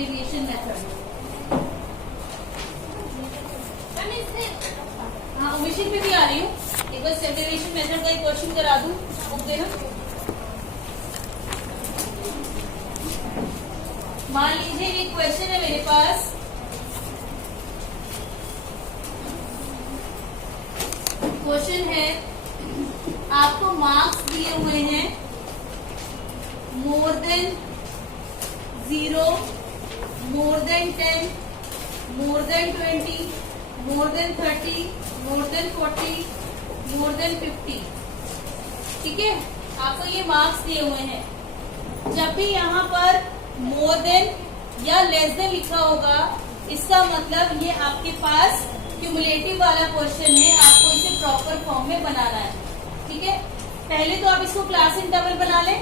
Deviation method. हाँ, omission पे भी आ रही हूँ। एक बार स्टेप डेविएशन मेथड का एक क्वेश्चन करा दूं, बुक देना। मान लीजिए एक क्वेश्चन है मेरे पास, क्वेश्चन है आपको मार्क्स दिए हुए हैं more than 0, more than 10, more than 20, more than 30, more than 40, more than 50। ठीक है, आपको ये मार्क्स दिए हुए हैं। जब भी यहाँ पर मोर देन या लेस देन लिखा होगा, इसका मतलब ये आपके पास क्यूमुलेटिव वाला क्वेश्चन है, आपको इसे प्रॉपर फॉर्म में बनाना है। ठीक है, पहले तो आप इसको क्लास इंटरवल बना लें।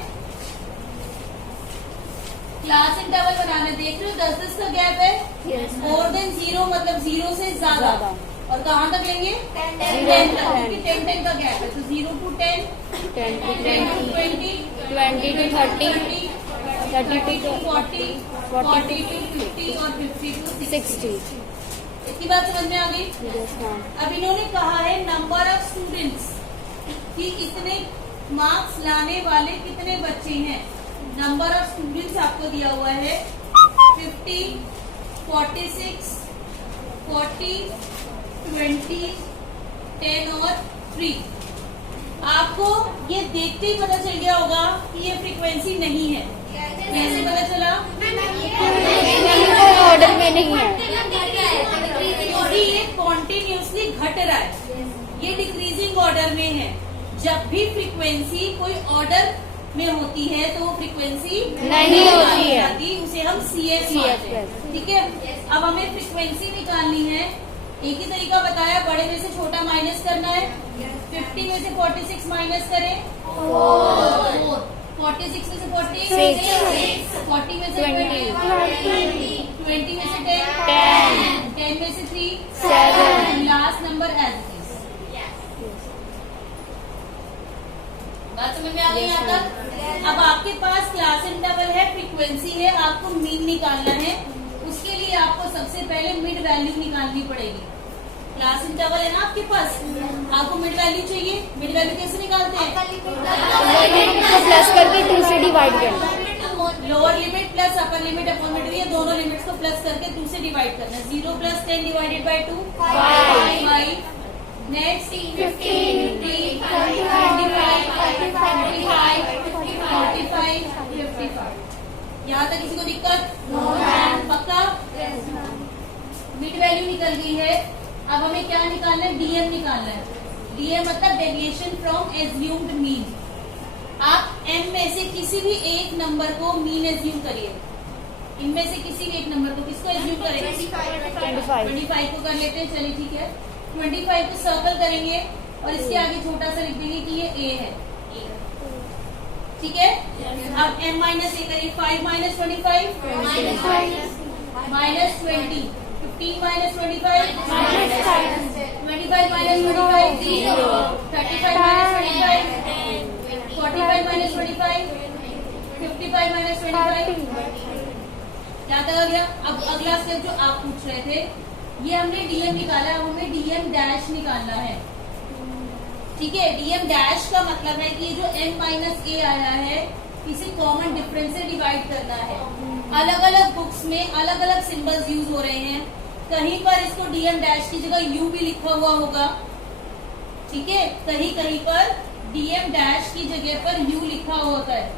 क्लास इंटरवल बनाने देख रहे हो 10-10 का गैप है। मोर देन 0 मतलब 0 से ज्यादा, और कहाँ तक लेंगे 10 तक, क्योंकि 10 का गैप है। तो 0 to 10, 10 to 20, 20 to 30, 30 to 40, 40 to 50 और 50 to 60। इतनी बात समझ में आ गई? अब इन्होंने कहा है नंबर ऑफ स्टूडेंट्स, कि इतने मार्क्स लाने वाले कितने बच्चे हैं। नंबर ऑफ स्टूडेंट्स आपको दिया हुआ है 50, 46, 40, 20, 10 और 3। आपको ये देखते ही पता चल गया होगा कि ये फ्रीक्वेंसी नहीं है। कैसे पता चला? ऑर्डर में नहीं है, क्योंकि ये कॉन्टिन्यूसली घट रहा है, ये डिक्रीजिंग ऑर्डर में है। जब भी फ्रीक्वेंसी कोई ऑर्डर में होती है तो वो फ्रीक्वेंसी नहीं होती है, उसे हम CS मानते हैं। ठीक है, अब हमें फ्रीक्वेंसी निकालनी है। एक ही तरीका बताया, बड़े में से छोटा माइनस करना है। 50 में से 46 माइनस करें 4, 46 में से 40, 40 में से 20, 20 में से 10, 10 में से 3, 7, last number as it is. बात समझ में आ गई यहाँ तक? अब आपके पास क्लास इंटरवल है, फ्रीक्वेंसी है, आपको मीन निकालना है। उसके लिए आपको सबसे पहले मिड वैल्यू निकालनी पड़ेगी। क्लास इंटरवल है ना आपके पास, आपको मिड वैल्यू चाहिए। मिड वैल्यू कैसे निकालते हैं? प्लस करके 2 से डिवाइड करना। Lower limit plus upper limit upon mid, ये दोनों लिमिट्स को प्लस करके 2 से डिवाइड करना। 0 + 10 डिवाइडेड बाय 2 5। नेक्स्ट 15, 25, 45, 55। यहाँ तक किसी को दिक्कत? पक्का? मिड वैल्यू निकल गई है। अब हमें क्या निकालना है? DM निकालना है। DM मतलब डेविएशन फ्रॉम एज्यूम्ड मीन। आप M में से किसी भी एक नंबर को मीन एज्यूम करिए। इनमें से किसी भी एक नंबर को, किसको एज्यूम करेंगे? 25 को कर लेते हैं। चलिए ठीक है, 25 को सर्कल करेंगे और इसके आगे छोटा सा लिख देंगे कि ये A है। ठीक है, अब M - A करिए। 5 - 25 -20, 15 - 25 -25, 25 - 25 0, 35 - 25, 45 - 25, 55 - 25। क्या आ गया? अब अगला स्टेप जो आप पूछ रहे थे, ये हमने DM निकाला, अब हमें DM डैश निकालना है। ठीक है, DM डैश का मतलब है कि ये जो M - A आया है, इसे कॉमन डिफरेंस से डिवाइड करना है। अलग अलग बुक्स में अलग अलग सिंबल्स यूज हो रहे हैं। कहीं पर इसको DM डैश की जगह U भी लिखा हुआ होगा। ठीक है, कहीं कहीं पर DM डैश की जगह पर U लिखा होता है।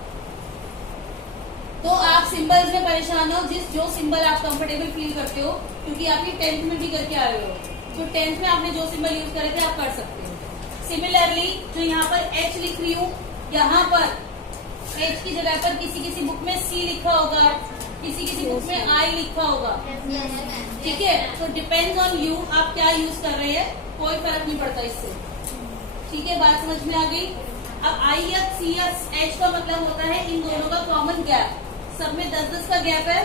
तो आप सिंबल्स में परेशान हो, जो सिंबल आप कंफर्टेबल फील करते हो, क्योंकि आप ये 10th में भी करके आए हो, तो 10th में आपने जो सिंबल यूज करे थे आप कर सकते हो। सिमिलरली जो यहाँ पर H लिख रही हूँ, यहाँ पर H की जगह पर किसी किसी बुक में C लिखा होगा, किसी किसी बुक में I लिखा होगा। ठीक है, तो डिपेंड्स ऑन यू, आप क्या यूज कर रहे हैं, कोई फर्क नहीं पड़ता इससे। ठीक है, बात समझ में आ गई? अब I या C या H का मतलब होता है इन दोनों का कॉमन गैप। सब में 10-10 का गैप है।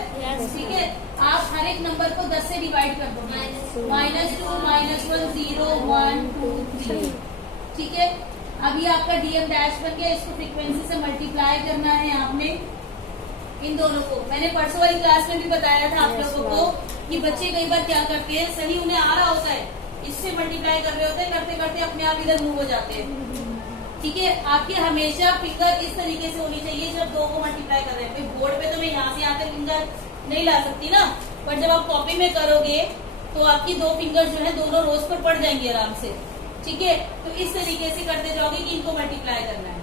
ठीक है, आप हर एक नंबर को 10 से डिवाइड कर दोगे। -2, -1, 0, 1, 2, 3। ठीक है, अभी आपका DM डैश बन गया। इसको फ्रीक्वेंसी से मल्टीप्लाई करना है आपने। इन दोनों को मैंने परसों वाली क्लास में भी बताया था आप लोगों को कि बच्चे कई बार क्या करते हैं, सही उन्हें आ रहा होता है, इससे मल्टीप्लाई कर रहे होते हैं, करते करते अपने आप इधर मूव हो जाते हैं। ठीक है, आपकी हमेशा फिंगर इस तरीके से होनी चाहिए जब दो को मल्टीप्लाई कर रहे हैं। बोर्ड पे तो मैं यहाँ से यहाँ तक फिंगर नहीं ला सकती ना, पर जब आप कॉपी में करोगे तो आपकी दो फिंगर जो है दोनों रोज पर पड़ जाएंगे आराम से। ठीक है, तो इस तरीके से करते जाओगे कि इनको मल्टीप्लाई करना है।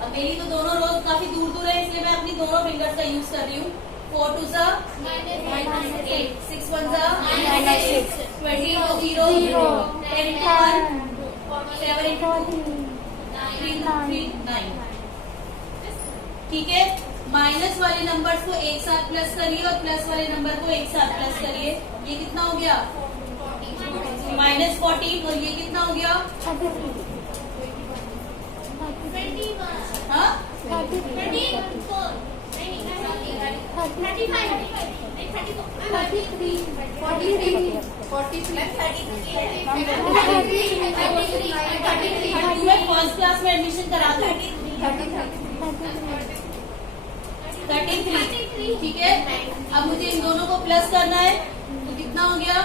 अब मेरी तो दोनों रोज काफी दूर दूर है, इसलिए मैं अपनी दोनों फिंगर्स का यूज कर रही हूँ। 4 2 सा 8, 6 1 सा 6, 20 2 0, 10 into 1, 7 into 2, 3 3 9। ठीक है, माइनस वाले नंबर्स को एक साथ प्लस करिए और प्लस वाले नंबर को एक साथ प्लस करिए। ये कितना हो गया? -14। और ये कितना हो गया? हाँ, 32 में फर्स्ट क्लास में एडमिशन करा दो। 33। ठीक है, अब मुझे इन दोनों को प्लस करना है, तो कितना हो गया?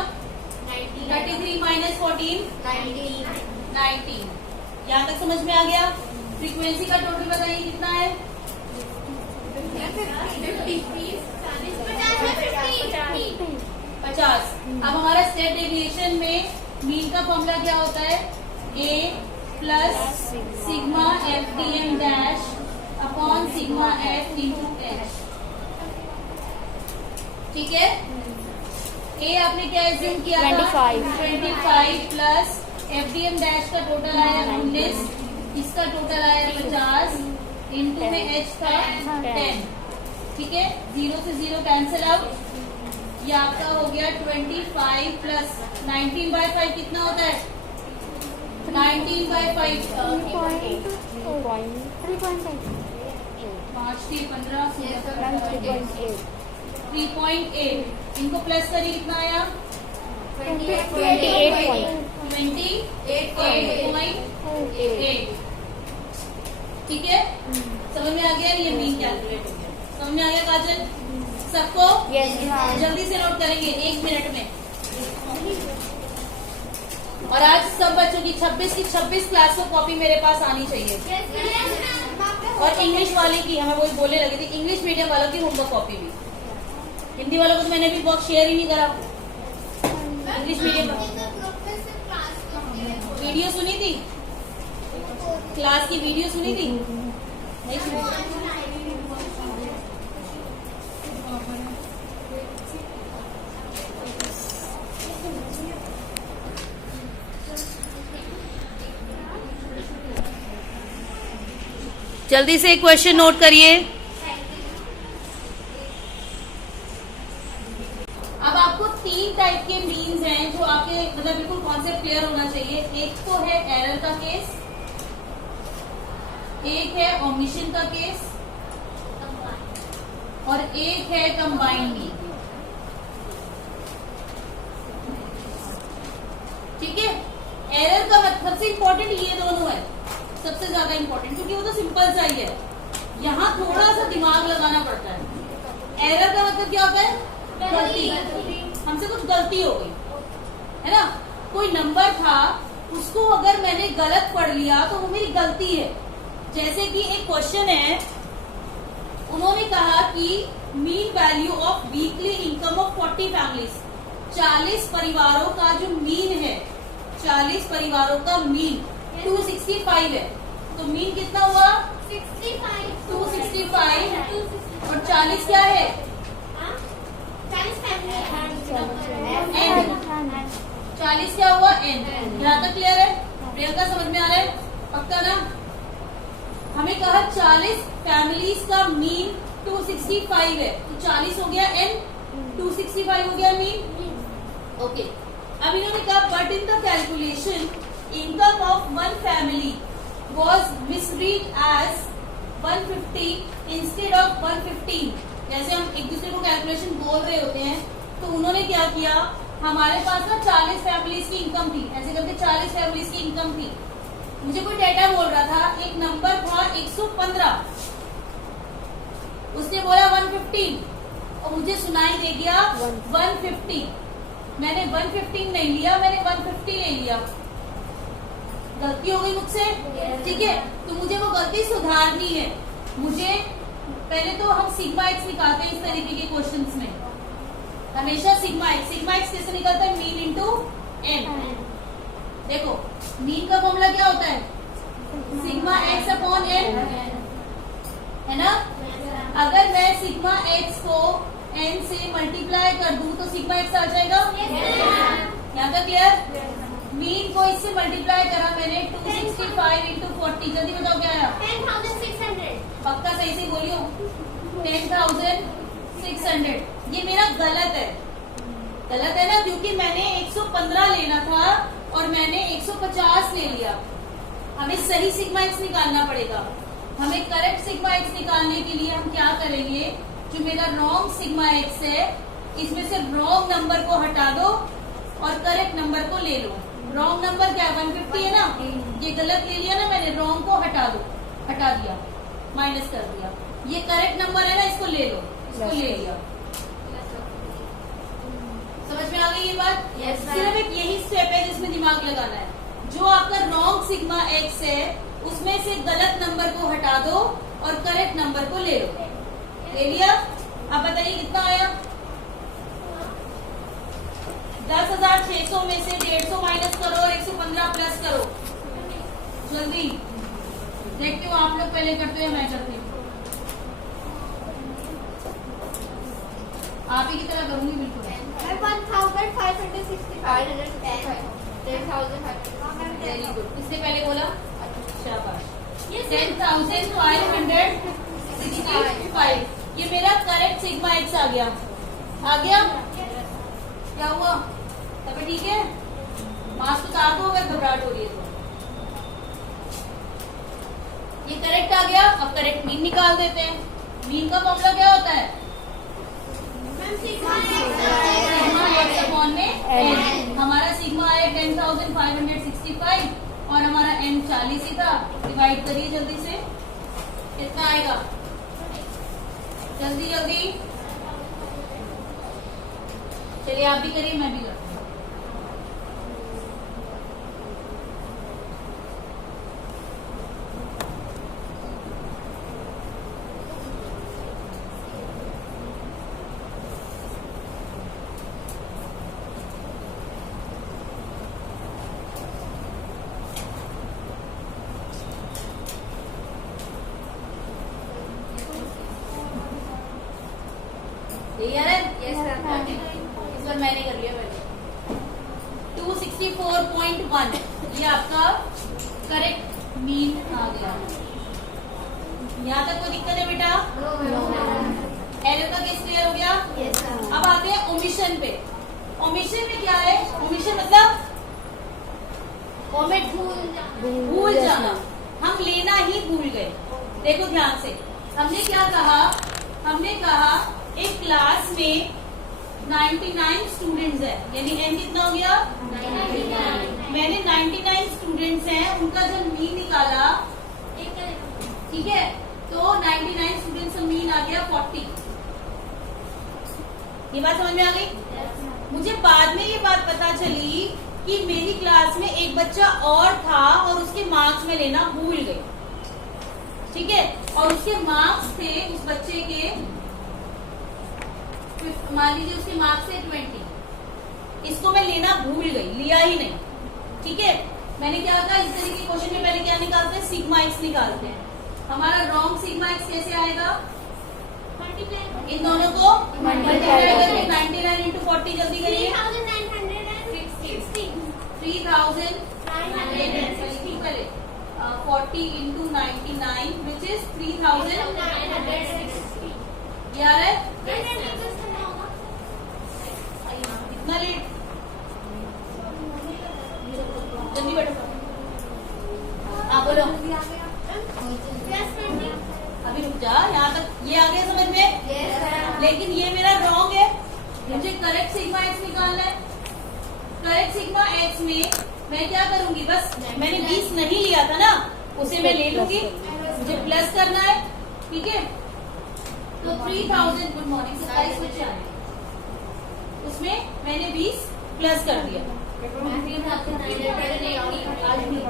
33 - 14 19। यहाँ तक समझ में आ गया? फ्रीक्वेंसी का टोटल बताइए कितना है? 50। अब हमारा स्टेट डेविएशन में मीन का फॉर्मूला क्या होता है? A plus sigma FDM dash upon sigma F into H। ठीक है, A आपने क्या एज्यूम किया था? 25 प्लस FDM डैश का टोटल आया 19, इसका टोटल आया 50, इंटू में H था 10। ठीक है, 0 से 0 कैंसिल आउट, ये आपका हो गया 25 प्लस 19/5 कितना होता है? 19/5 5 3 15 3.8। इनको प्लस करिए, कितना आया? 28.8। ठीक है, समझ में आ गया? ये मीन कैलकुलेट हो गया। समझ में आ गया काजल सबको? जल्दी से नोट करेंगे 1 मिनट में। और आज सब बच्चों की 26 की 26 क्लास को कॉपी मेरे पास आनी चाहिए। और इंग्लिश वाले की, हमें वही बोलने लगी थी, इंग्लिश मीडियम वालों की होमवर्क कॉपी भी। हिंदी वालों को तो मैंने भी बॉक्स शेयर ही नहीं करा। इंग्लिश मीडियम वीडियो सुनी थी, क्लास की वीडियो सुनी थी? नहीं सुनी। जल्दी से एक क्वेश्चन नोट करिए। अब आपको 3 टाइप के मीन्स हैं जो आपके मतलब बिल्कुल कॉन्सेप्ट क्लियर होना चाहिए। एक तो है एरर का केस, एक है ओमिशन का केस, और एक है कंबाइंड मीन। ठीक है, एरर का मतलब सबसे इंपॉर्टेंट ये दोनों है, सबसे ज्यादा इंपॉर्टेंट, क्योंकि वो तो सिंपल सा ही है, यहाँ थोड़ा सा दिमाग लगाना पड़ता है। एरर का मतलब क्या होता है? गलती। हमसे कुछ गलती हो गई है ना, कोई नंबर था उसको अगर मैंने गलत पढ़ लिया तो वो मेरी गलती है। जैसे कि एक क्वेश्चन है, उन्होंने कहा कि mean value of weekly income of 40 families, 40 परिवारों का जो मीन है, 40 परिवारों का मीन 265 है। तो मीन कितना हुआ? 265 और 40 क्या है? N। 40 क्या हुआ? N। यहाँ तक क्लियर है? प्रियंका समझ में आ रहा है? पक्का ना? हमें कहा 40 फैमिलीज का मीन 265 है, तो 40 हो गया N, 265 हो गया मीन। ओके, अब इन्होंने कहा but in the calculation income of one family was misread as 150 instead of 115। जैसे हम एक दूसरे को कैलकुलेशन बोल रहे होते हैं, तो उन्होंने क्या किया, हमारे पास ना 40 फैमिलीज की इनकम थी, ऐसे करके 40 फैमिलीज की इनकम थी। मुझे कोई डेटा बोल रहा था, एक नंबर था 115, उसने बोला 115 और मुझे सुनाई दे गया 150। मैंने 115 नहीं लिया, मैंने 150 ले लिया। गलती हो गई मुझसे, ठीक है। तो मुझे वो गलती सुधारनी है। मुझे पहले तो हम सिग्मा एक्स निकालते हैं इस तरीके के क्वेश्चंस में, हमेशा सिग्मा एक्स कैसे निकलता है? Mean into n. देखो मीन का फॉर्मूला क्या होता है? सिग्मा एक्स अपॉन एन, है ना। अगर मैं सिग्मा एक्स को एन से मल्टीप्लाई कर दूं तो सिग्मा एक्स आ जाएगा। यहाँ तक क्लियर? मीन को इससे मल्टीप्लाई करा मैंने 265 इंटू 40, जल्दी बताओ क्या आया? 10,600। पक्का सही से बोलियो। 10,600। ये मेरा गलत है ना, क्योंकि मैंने 115 लेना था और मैंने 150 ले लिया। हमें सही सिग्मा एक्स निकालना पड़ेगा। हमें करेक्ट सिग्मा एक्स निकालने के लिए हम क्या करेंगे? जो मेरा रॉन्ग सिग्मा एक्स है, इसमें से रॉन्ग नंबर को हटा दो और करेक्ट नंबर को ले लो। रॉन्ग नंबर क्या 150 है ना, ये गलत ले लिया ना मैंने, रॉन्ग को हटा दिया, माइनस कर दिया। ये करेक्ट नंबर है ना, इसको ले लो, इसको ले लिया। समझ में आ गई ये बात? सिर्फ एक यही स्टेप है जिसमें दिमाग लगाना है। जो आपका रॉन्ग सिग्मा एक्स है उसमें से गलत नंबर को हटा दो और करेक्ट नंबर को ले लो। ले लिया? अब बताइए कितना आया? 10,600 में से 150 माइनस करो और 115 प्लस करो। जल्दी देखते हो आप लोग पहले करते हो, मैं करती हूँ। आप ही की तरह करूंगी बिल्कुल। 1,565। Very good. किसने पहले बोला? शाबाश। 10,565। ये मेरा करेक्ट सिग्मा एक्स आ गया। क्या हुआ? तब ठीक है, मास्क उतार दो अगर घबराहट हो रही है तो। ये करेक्ट आ गया। अब करेक्ट मीन निकाल देते हैं। मीन का फॉर्मूला क्या होता है? सिग्मा एक्स अपॉन में एन। हमारा सिग्मा आया 10,565 और हमारा एन 40 ही था। डिवाइड करिए जल्दी से, कितना आएगा? जल्दी जल्दी चलिए, आप भी करिए, मैं भी करती हूँ। इस बार मैंने कर लिया पहले। 264.1 ये आपका करेक्ट मीन आ गया। यहाँ तक कोई दिक्कत है बेटा? एरर का केस क्लियर हो गया? अब आते हैं ओमिशन पे। ओमिशन में क्या है? ओमिशन मतलब ओमिट, भूल जाना। हम लेना ही भूल गए। देखो ध्यान से, हमने क्या कहा? हमने कहा एक क्लास में 99 स्टूडेंट्स है, यानी एन कितना हो गया? 99। मैंने 99 स्टूडेंट्स हैं, उनका जब मीन निकाला, ठीक है, तो 99 स्टूडेंट्स का मीन आ गया 40। ये बात समझ में आ गई? मुझे बाद में ये बात पता चली कि मेरी क्लास में एक बच्चा और था और उसके मार्क्स में लेना भूल गई, ठीक है, और उसके मार्क्स थे उस बच्चे के, मान लीजिए उसके मार्क्स थे 20, इसको मैं लेना भूल गई, लिया ही नहीं, ठीक है। मैंने क्या कहा? इस तरीके के क्वेश्चन में पहले क्या निकालते हैं? सिग्मा एक्स निकालते हैं। हमारा रॉन्ग सिग्मा एक्स कैसे आएगा? इन दोनों को मल्टीप्लाई करके 99 इंटू 40 जल्दी करिए। 3,960 पहले 40 इंटू 99 विच इज 3,960। ये आ रहा है? इतना लेट? जल्दी बैठो। हाँ बोलो। अभी रुक जा, यहाँ तक ये आ गया समझ में? लेकिन ये मेरा रॉन्ग है, मुझे करेक्ट सिग्मा एक्स निकालना है। करेक्ट सिग्मा एक्स में मैं क्या करूंगी? बस मैंने 20 नहीं लिया था ना, उसे मैं ले लूंगी, मुझे प्लस करना है, ठीक है। तो 3000 गुड मॉर्निंग 27 बच्चे आ रहे हैं, उसमें मैंने 20 प्लस कर दिया। आज नहीं,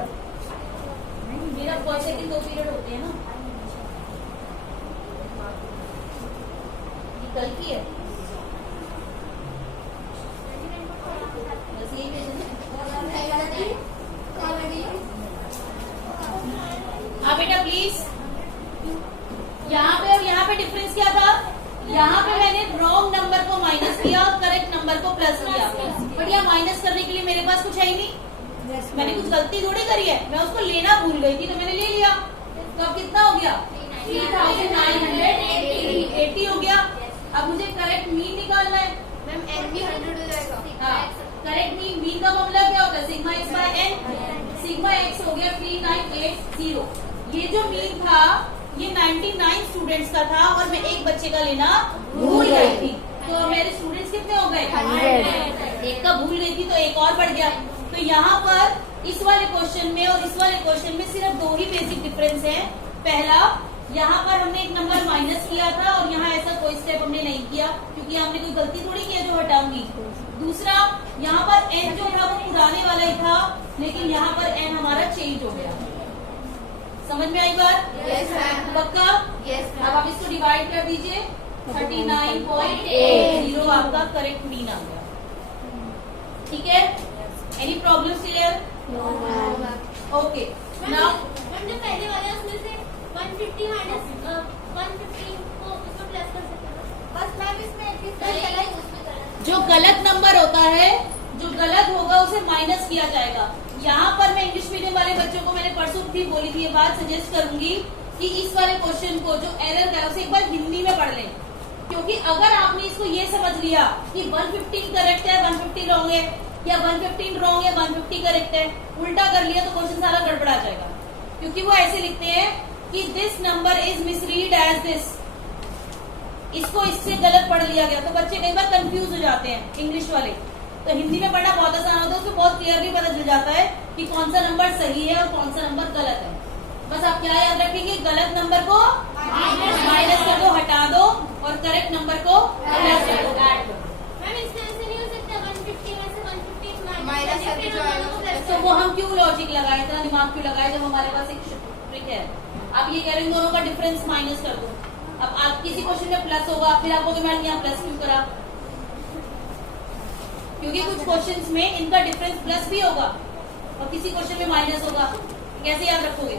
मेरा पर सेकंड 2 पीरियड होते हैं ना, ये कल की है, बस यही भेजना। हाँ बेटा प्लीज, यहाँ पे और यहाँ पे डिफरेंस क्या था? यहाँ पे मैंने रॉन्ग नंबर को माइनस किया और करेक्ट नंबर को प्लस किया, बट यहाँ माइनस करने के लिए मेरे पास कुछ है ही नहीं, मैंने कुछ गलती थोड़ी करी है, मैं उसको लेना भूल गई थी तो मैंने ले लिया। तो अब कितना हो गया? 3980 हो गया। अब मुझे करेक्ट मीन निकालना है। मैम एन भी 100 हो जाएगा। हाँ, करेक्ट मीन का मामला क्या होता है? Sigma x by n. Sigma x हो गया 3980। ये जो मीन था ये 99 स्टूडेंट्स का था और मैं एक बच्चे का लेना भूल गई थी, तो मेरे स्टूडेंट्स कितने हो गए? 100। एक का भूल गई थी तो एक और बढ़ गया। तो यहाँ पर इस वाले क्वेश्चन में और इस वाले क्वेश्चन में सिर्फ 2 ही बेसिक डिफरेंस है। पहला, यहाँ पर हमने एक नंबर माइनस किया था और यहाँ ऐसा कोई स्टेप हमने नहीं किया क्योंकि हमने कोई गलती थोड़ी की है जो हटाऊंगी। दूसरा, यहाँ पर एन जो था वो पुराने वाला ही था, लेकिन यहाँ पर एन हमारा चेंज हो गया। समझ में आई बात? Yes ma'am. पक्का? यस अब आप इसको डिवाइड कर दीजिए, 39.80 आपका करेक्ट मीन आ गया। ठीक है? Any problem clear? Okay now ma'am जो पहले वाले उसमें से 150 माइनस 150 को उसमें प्लस कर सकते हैं बस मैम, इसमें जो गलत नंबर होता है, जो गलत होगा उसे माइनस किया जाएगा। यहाँ पर मैं इंग्लिश मीडियम वाले बच्चों को, मैंने परसों भी बोली थी ये बात, सजेस्ट करूंगी कि इस वाले क्वेश्चन को जो एरर है उसे एक बार हिंदी में पढ़ लें, क्योंकि अगर आपने इसको ये समझ लिया कि 115 करेक्ट है 150 रॉन्ग है, या 115 रॉन्ग है 150 करेक्ट है, उल्टा कर लिया तो क्वेश्चन सारा गड़बड़ा जाएगा। क्योंकि वो ऐसे लिखते हैं कि this number is misread as this, इसको इससे गलत पढ़ लिया गया, तो बच्चे कई बार कंफ्यूज हो जाते हैं इंग्लिश वाले। तो हिंदी में पढ़ना बहुत आसान होता है, उसमें बहुत क्लियरली पता चल जाता है कि कौन सा नंबर सही है और कौन सा नंबर गलत है। बस आप क्या याद रखेंगे? गलत नंबर को माइनस कर दो, हटा दो, और करेक्ट नंबर को प्लस कर दो, ऐड कर दो। मैम इसमें ऐसे नहीं हो सकता 150 में से 150 माइनस करके जो है वो प्लस तो वो हम क्यों लॉजिक लगाए, इतना दिमाग क्यों लगाए जब हमारे पास एक ट्रिक है। आप ये कह रहे हैं दोनों का डिफरेंस माइनस कर दो। अब आप किसी क्वेश्चन में प्लस होगा, फिर आपको मैडम यहाँ प्लस क्यों करा? क्योंकि कुछ क्वेश्चंस में इनका डिफरेंस प्लस भी होगा और किसी क्वेश्चन में माइनस होगा। कैसे याद रखोगे?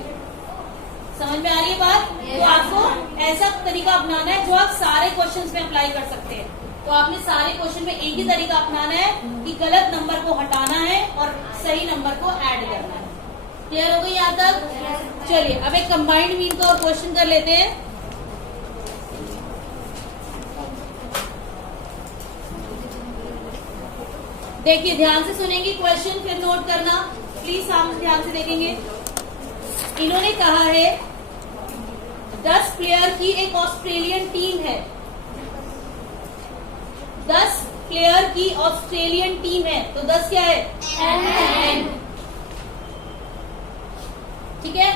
समझ में आ रही है बात? तो आपको ऐसा तरीका अपनाना है जो आप सारे क्वेश्चंस में अप्लाई कर सकते हैं। तो आपने सारे क्वेश्चन में एक ही तरीका अपनाना है कि गलत नंबर को हटाना है और सही नंबर को ऐड करना है। क्लियर हो गई यहाँ तक? चलिए अब एक कंबाइंड मीन का और क्वेश्चन कर लेते हैं। देखिए ध्यान से सुनेंगे क्वेश्चन, फिर नोट करना प्लीज, सामने ध्यान से देखेंगे। इन्होंने कहा है 10 प्लेयर की एक ऑस्ट्रेलियन टीम है, 10 प्लेयर की ऑस्ट्रेलियन टीम है, तो 10 क्या है? N। ठीक है?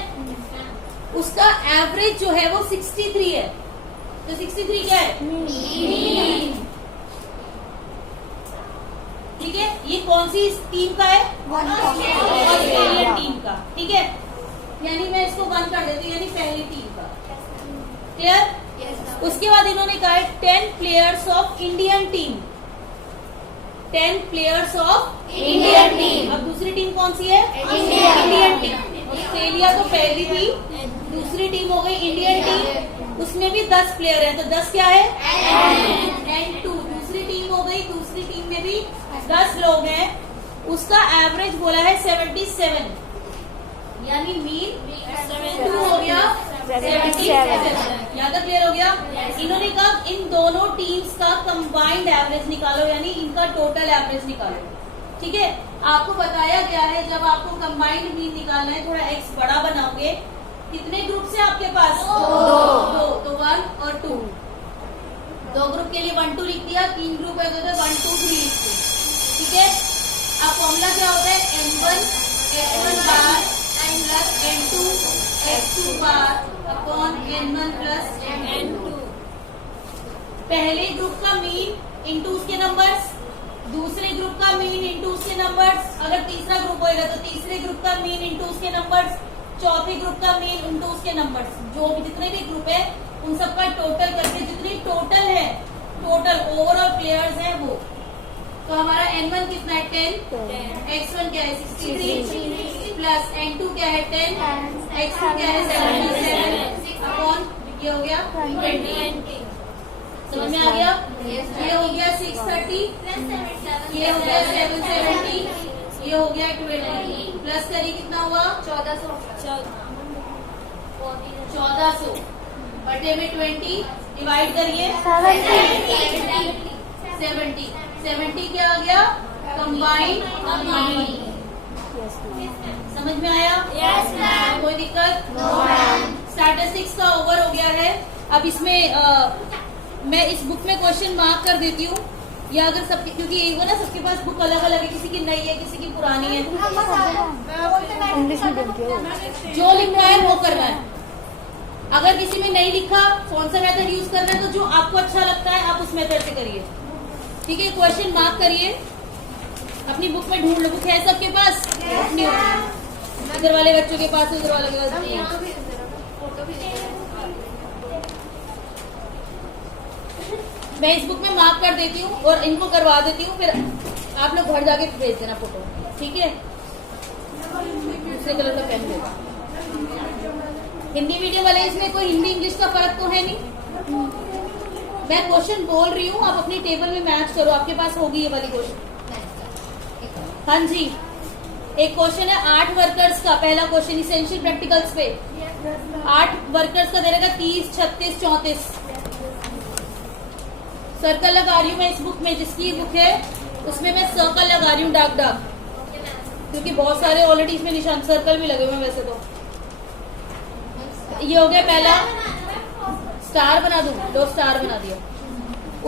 उसका एवरेज जो है वो 63 है, तो 63 क्या है? ठीक है? ये कौन सी टीम का है? ऑस्ट्रेलियन टीम का। ठीक है, यानी मैं इसको 1 कर देती हूँ, यानी पहली टीम का। क्लियर? उसके बाद इन्होंने कहा है 10 players of Indian team, 10 players of Indian team. अब दूसरी टीम कौन सी है? Indian team. ऑस्ट्रेलिया तो पहली थी, दूसरी टीम हो गई इंडियन टीम, उसमें भी 10 प्लेयर है, तो 10 क्या है? N2। दूसरी टीम हो गई, दूसरी टीम में भी 10 लोग हैं, उसका एवरेज बोला है 77, यानी मीन 2 हो गया 77। याद क्लियर हो गया? इन्होंने कहा इन दोनों टीम्स का कंबाइंड एवरेज निकालो, यानी इनका टोटल एवरेज निकालो। ठीक है? आपको बताया गया है जब आपको कंबाइंड मीन निकालना है, थोड़ा एक्स बड़ा बनाओगे। कितने ग्रुप से आपके पास? 2। तो 1 और 2, 2 ग्रुप के लिए 1 2 लिख दिया, 3 ग्रुप है तो 1 2 3 लिख दिया। ठीक है? अब फॉर्मूला क्या होता है? N1 X1 bar plus N2 X2 bar upon N1 plus N2। पहले ग्रुप का मीन इंटू उसके नंबर्स, दूसरे ग्रुप का मीन इंटू उसके नंबर्स, अगर तीसरा ग्रुप होएगा तो तीसरे ग्रुप का मीन इंटू उसके नंबर्स, चौथे ग्रुप का मीन इंटू उसके नंबर्स। जो भी जितने भी ग्रुप है उन सबका टोटल करके जितनी टोटल है, टोटल ओवरऑल प्लेयर्स है वो, तो हमारा N1 कितना है 10, X1 क्या है 63 प्लस N2 क्या है 10, X2 क्या है 77 अपॉन ये हो गया 20। समझ में आ गया? ये हो गया 630, ये हो गया 770, ये हो गया 20 प्लस करिए कितना हुआ 1400 बटे में 20 डिवाइड करिए 70 क्या आ गया कंबाइंड। समझ में आया? कोई दिक्कत? स्टैटिस्टिक्स का ओवर हो गया है। अब इसमें मैं इस बुक में क्वेश्चन मार्क कर देती हूँ, या अगर सबके, क्योंकि एक वो ना सबके पास बुक अलग अलग है, किसी की नई है किसी की पुरानी है, इंग्लिश मीडियम के जो लिखा है वो करना है। अगर किसी में नहीं लिखा कौन सा मेथड यूज करना है, तो जो आपको अच्छा लगता है आप उस मेथड से करिए। ठीक है, क्वेश्चन मार्क करिए, अपनी बुक में ढूंढ लो। बुक है सबके पास? अपनी इधर वाले बच्चों के पास, उधर वाले के पास नहीं है। मैं इस बुक में मार्क कर देती हूँ और इनको करवा देती हूँ, फिर आप लोग घर जाके भेज देना फोटो। ठीक है, दूसरे कलर का पेन देगा। हिंदी मीडियम वाले, इसमें कोई हिंदी इंग्लिश का फर्क तो है नहीं। मैं क्वेश्चन बोल रही हूँ, आप अपनी टेबल में मैच करो, आपके पास होगी ये वाली क्वेश्चन। हाँ जी, एक क्वेश्चन है 8 वर्कर्स का, पहला क्वेश्चन इसेंशियल प्रैक्टिकल्स पे। 8 वर्कर्स का दे रहेगा 30, 36, 34। सर्कल लगा रही हूँ मैं इस बुक में, जिसकी बुक है उसमें मैं सर्कल लगा रही हूँ डार्क डार्क, क्योंकि बहुत सारे ऑलरेडी इसमें निशान सर्कल भी लगे हुए हैं वैसे तो। ये हो गया पहला, स्टार बना दूं, लो स्टार बना दिया।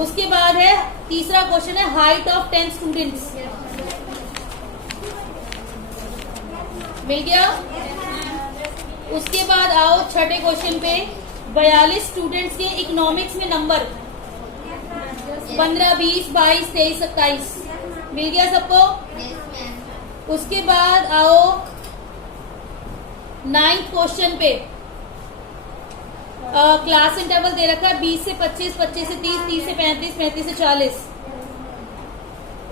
उसके बाद है तीसरा क्वेश्चन है हाइट ऑफ 10 स्टूडेंट्स, मिल गया। उसके बाद आओ छठे क्वेश्चन पे, 42 स्टूडेंट्स के इकोनॉमिक्स में नंबर 15, 20, 22, 23, 27, मिल गया सबको। उसके बाद आओ 9th क्वेश्चन पे, क्लास इंटरवल दे रखा है 20 से 25, 25 से 30, 30 से 35, 35 से 40।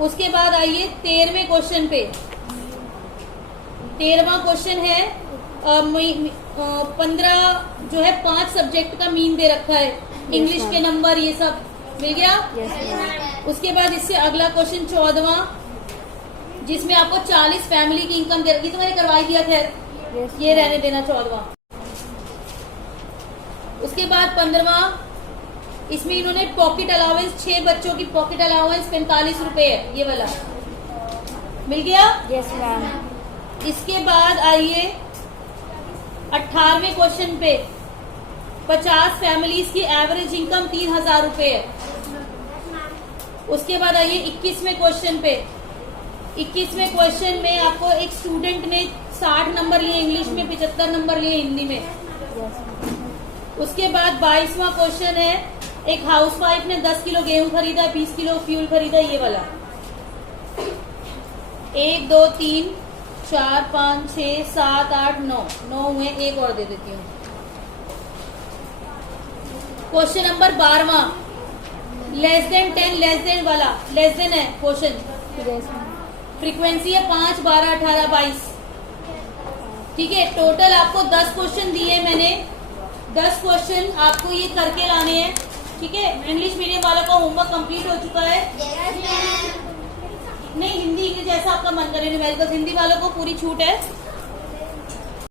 उसके बाद आइए 13वें क्वेश्चन पे। 13वां क्वेश्चन है 15 जो है 5 सब्जेक्ट का मीन दे रखा है, इंग्लिश के नंबर, ये सब मिल गया। उसके बाद इससे अगला क्वेश्चन 14वां, जिसमें आपको 40 फैमिली की इनकम दे रखी, तो मैंने करवाई दिया, खैर ये रहने देना 14वां। उसके बाद 15वां, इसमें इन्होंने पॉकेट अलाउंस, 6 बच्चों की पॉकेट अलाउंस 45 रुपए है, ये वाला मिल गया। Yes ma'am. इसके बाद आइए 18वें क्वेश्चन पे, 50 फैमिलीज की एवरेज इनकम 3000 रुपए है। उसके बाद आइए 21वें क्वेश्चन पे। 21वें क्वेश्चन में आपको एक स्टूडेंट ने 60 नंबर लिए इंग्लिश में, 75 नंबर लिए हिंदी में। उसके बाद 22वां क्वेश्चन है, एक हाउसवाइफ ने 10 किलो गेहूं खरीदा, 20 किलो फ्यूल खरीदा, ये वाला। 1, 2, 3, 4, 5, 6, 7, 8, 9 हुए, एक और दे देती हूँ। क्वेश्चन नंबर 12वां, लेस देन 10, लेस देन वाला, लेस देन है क्वेश्चन, फ्रीक्वेंसी है 5, 12, 18, 22। ठीक है, टोटल आपको 10 क्वेश्चन दिए मैंने, 10 क्वेश्चन आपको ये करके लाने हैं। ठीक है, इंग्लिश मीडियम वालों का होमवर्क कंप्लीट हो चुका है। नहीं, हिंदी इंग्लिश जैसा आपका मन करे, न्यूमेरिकल हिंदी वालों को पूरी छूट है।